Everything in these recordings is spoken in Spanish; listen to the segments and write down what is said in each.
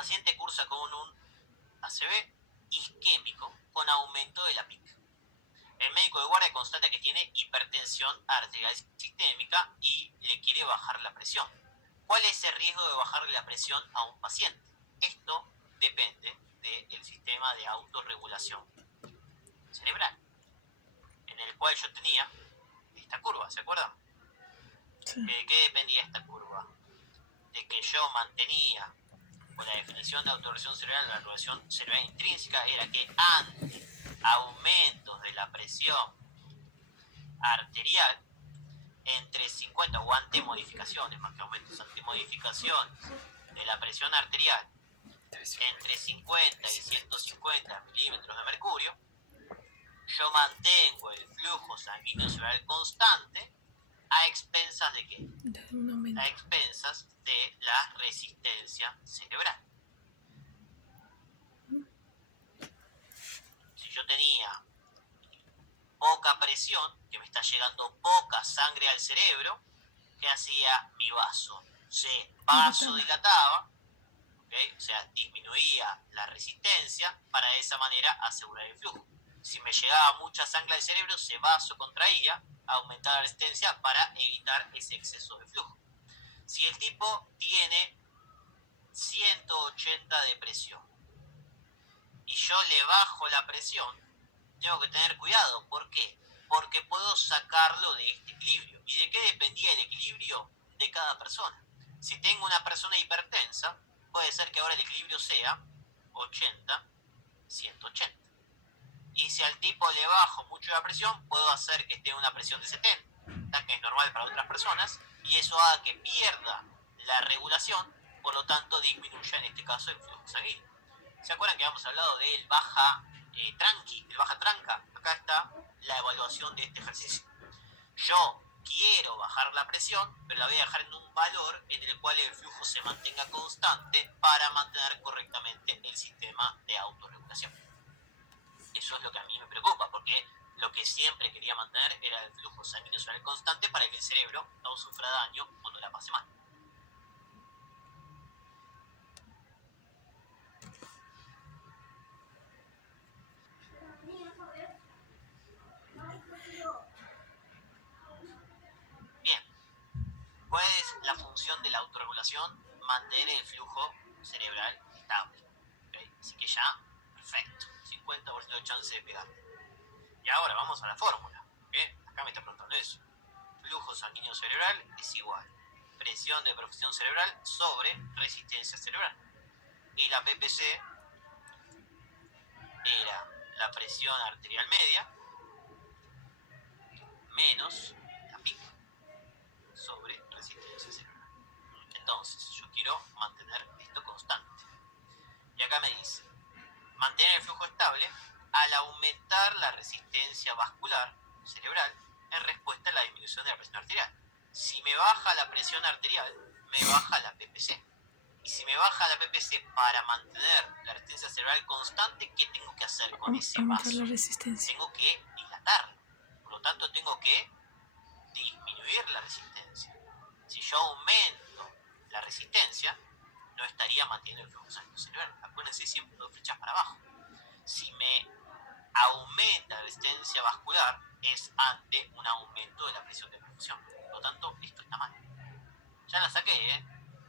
paciente cursa con un ACV isquémico con aumento de la PIC. El médico de guardia constata que tiene hipertensión arterial sistémica y le quiere bajar la presión. ¿Cuál es el riesgo de bajarle la presión a un paciente? Esto depende del sistema de autorregulación cerebral, en el cual yo tenía esta curva, ¿se acuerdan? Sí. ¿De qué dependía esta curva? De que yo mantenía, por la definición de autorregulación cerebral, la regulación cerebral intrínseca era que ante aumentos de la presión arterial, entre 50 o ante modificaciones, más que aumentos, ante modificaciones de la presión arterial entre 50 y 150 milímetros de mercurio, yo mantengo el flujo sanguíneo cerebral constante a expensas de ¿qué? A expensas de la resistencia cerebral. Si yo tenía poca presión, que me está llegando poca sangre al cerebro, ¿qué hacía mi vaso? Se vasodilataba, ¿okay? O sea, disminuía la resistencia para de esa manera asegurar el flujo. Si me llegaba mucha sangre al cerebro, se vasocontraía, aumentaba la resistencia para evitar ese exceso de flujo. Si el tipo tiene 180 de presión y yo le bajo la presión, tengo que tener cuidado. ¿Por qué? Porque puedo sacarlo de este equilibrio. ¿Y de qué dependía el equilibrio? De cada persona. Si tengo una persona hipertensa, puede ser que ahora el equilibrio sea 80, 180. Y si al tipo le bajo mucho la presión, puedo hacer que esté en una presión de 70, que es normal para otras personas, y eso haga que pierda la regulación, por lo tanto disminuya en este caso el flujo sanguíneo. ¿Se acuerdan que habíamos hablado del baja tranqui, el baja tranca? Acá está la evaluación de este ejercicio. Yo quiero bajar la presión, pero la voy a dejar en un valor en el cual el flujo se mantenga constante para mantener correctamente el sistema de autorregulación. Eso es lo que a mí me preocupa, porque lo que siempre quería mantener era el flujo sanguíneo cerebral constante para que el cerebro no sufra daño o no la pase mal. Bien, ¿cuál es la función de la autorregulación? Mantener el flujo cerebral estable. ¿Okay? Así que ya, perfecto, 50% de chance de pegarte. Y ahora vamos a la fórmula. ¿Okay? Acá me está preguntando eso. Flujo sanguíneo cerebral es igual presión de perfusión cerebral sobre resistencia cerebral. Y la PPC era la presión arterial media menos la PIC sobre resistencia cerebral. Entonces, yo quiero mantener esto constante. Y acá me dice, mantener el flujo estable al aumentar la resistencia vascular cerebral en respuesta a la disminución de la presión arterial. Si me baja la presión arterial, me baja la PPC. Y si me baja la PPC para mantener la resistencia cerebral constante, ¿qué tengo que hacer con ese vaso? La resistencia. Tengo que dilatarlo. Por lo tanto, tengo que disminuir la resistencia. Si yo aumento la resistencia, no estaría manteniendo el flujo sanguíneo cerebral. Acuérdense siempre 2 flechas para abajo. Si me aumenta la resistencia vascular, es ante un aumento de la presión de perfusión. Por lo tanto, esto está mal. Ya la saqué, ¿eh?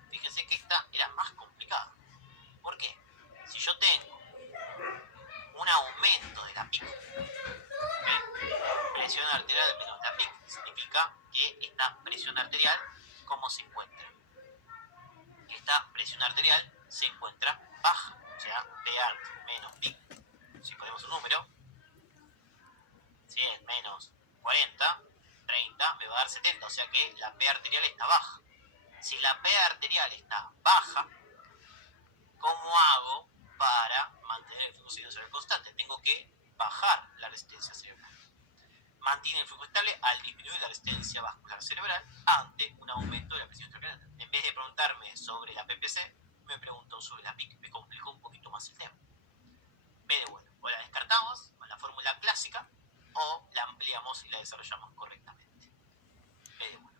Fíjense que esta era más complicada. ¿Por qué? Si yo tengo un aumento de la PIC, ¿okay? Presión arterial menos la PIC, significa que esta presión arterial, ¿cómo se encuentra? Que esta presión arterial se encuentra baja, o sea, P menos PIC. Si ponemos un número, si es menos 40, 30, me va a dar 70, o sea que la P arterial está baja. Si la P arterial está baja, ¿cómo hago para mantener el flujo sanguíneo cerebral constante? Tengo que bajar la resistencia cerebral. Mantiene el flujo estable al disminuir la resistencia vascular cerebral ante un aumento de la presión arterial. En vez de preguntarme sobre la PPC, me preguntó sobre la PIC. Me complicó un poquito más el tema. B de bueno, o la descartamos con la fórmula clásica o la ampliamos y la desarrollamos correctamente. B de bueno.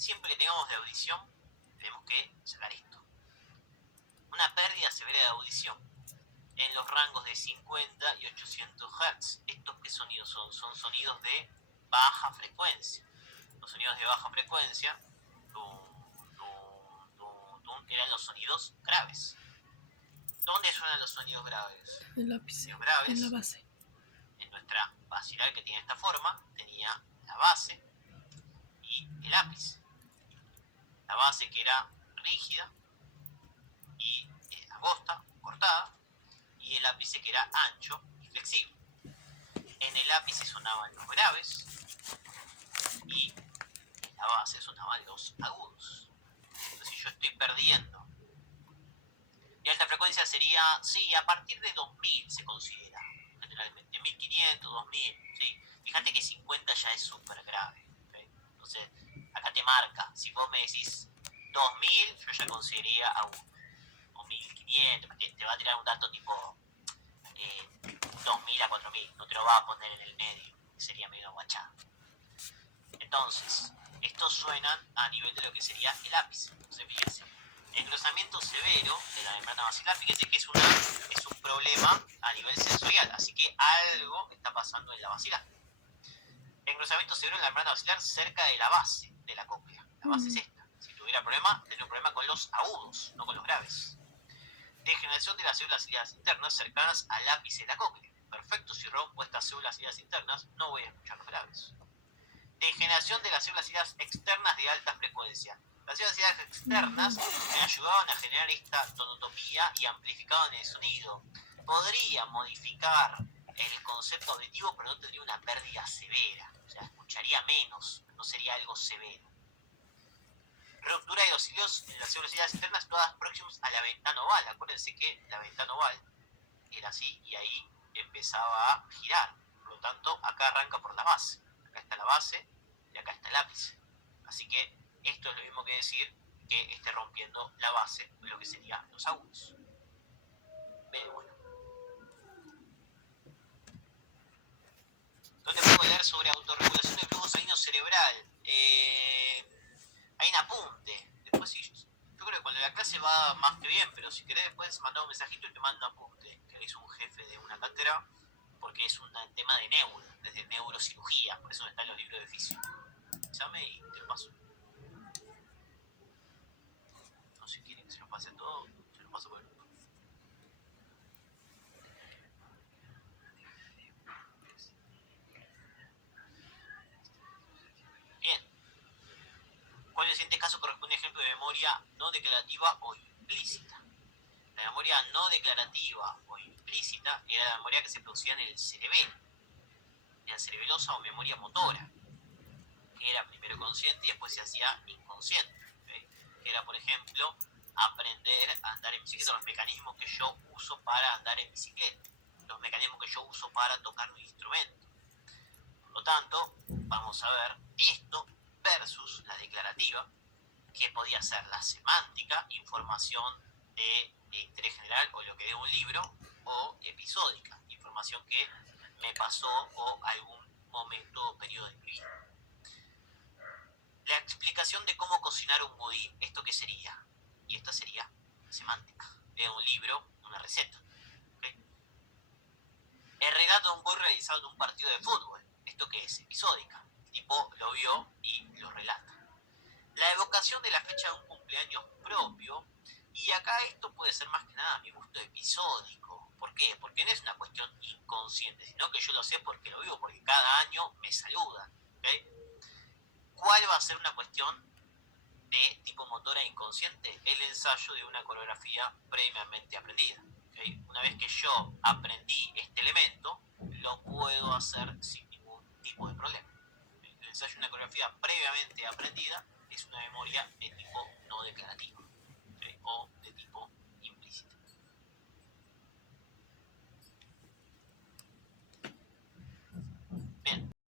siempre que tengamos de audición, tenemos que sacar esto. Una pérdida severa de audición en los rangos de 50 y 800 Hz. ¿Estos qué sonidos son? Son sonidos de baja frecuencia. Los sonidos de baja frecuencia eran los sonidos graves. ¿Dónde suenan los sonidos graves? El ápice. Los graves, En la base. en nuestra basilar que tiene esta forma, tenía la base y el ápice. La base que era rígida y angosta, cortada, y el ápice que era ancho y flexible. En el ápice sonaban los graves y en la base sonaban los agudos. Entonces, si yo estoy perdiendo, y alta frecuencia sería, sí, a partir de 2000 se considera, generalmente, 1500, 2000, sí. Fíjate que 50 ya es súper grave, ¿okay? Entonces, acá te marca, si vos me decís 2000, yo ya consideraría agudo, o 1500, te va a tirar un dato tipo 2000 a 4000, no te lo va a poner en el medio, sería medio aguachado. Entonces, estos suenan a nivel de lo que sería el ápice. Entonces, fíjense, engrosamiento severo de la membrana basilar, fíjense que es un problema a nivel sensorial, así que algo está pasando en la basilar. Engrosamiento severo de la membrana basilar cerca de la base de la cóclea. La base es esta. Si tuviera problema, tendría un problema con los agudos, no con los graves. Degeneración de las células ciliadas internas cercanas al ápice de la cóclea. Perfecto, si rompo estas células ciliadas internas, no voy a escuchar los graves. Degeneración de las células ciliadas externas de alta frecuencia. Las células ciliadas externas me ayudaban a generar esta tonotopía y amplificaban el sonido. Podría modificar el concepto auditivo, pero no tendría una pérdida severa. O sea, escucharía menos, no sería algo severo. Ruptura de los cilios en las células ciliadas internas todas próximas a la ventana oval. Acuérdense que la ventana oval era así y ahí empezaba a girar. Por lo tanto, acá arranca por la base. Acá está la base y acá está el ápice. Así que esto es lo mismo que decir que esté rompiendo la base de lo que serían los agudos. Pero bueno. ¿Dónde puedo leer sobre autorregulación del flujo sanguíneo cerebral? Hay un apunte. Después sí, yo creo que cuando la clase va más que bien, pero si querés después mandar un mensajito y te mando un apunte, que es un jefe de una cátedra, porque es un tema de neuro, desde neurocirugía, por eso están los libros de fisio. Llame y te lo paso. No sé si quieren que se lo pase todo, se lo paso por el grupo. Bien. ¿Cuál del siguiente caso corresponde a ejemplo de memoria no declarativa o implícita? La memoria no declarativa o implícita era la memoria que se producía en el cerebelo. Era cerebelosa o memoria motora, que era primero consciente y después se hacía inconsciente. ¿Okay? Que era, por ejemplo, aprender a andar en bicicleta, los mecanismos que yo uso para andar en bicicleta, los mecanismos que yo uso para tocar un instrumento. Por lo tanto, vamos a ver esto versus la declarativa, que podía ser la semántica, información de interés general o lo que de un libro, o episódica, información que me pasó o algún momento o periodo de mi vida. La explicación de cómo cocinar un budín, ¿esto qué sería? Y esta sería semántica, de un libro, una receta. ¿Okay? El relato de un gol realizado en un partido de fútbol, ¿esto qué es? Episódica, el tipo lo vio y lo relata. La evocación de la fecha de un cumpleaños propio, y acá esto puede ser más que nada mi gusto episódico. ¿Por qué? Porque no es una cuestión inconsciente, sino que yo lo sé porque lo vivo, porque cada año me saludan. ¿Okay? ¿Cuál va a ser una cuestión de tipo motora inconsciente? El ensayo de una coreografía previamente aprendida. ¿Okay? Una vez que yo aprendí este elemento, lo puedo hacer sin ningún tipo de problema. El ensayo de una coreografía previamente aprendida es una memoria de tipo no declarativa, ¿okay? O de tipo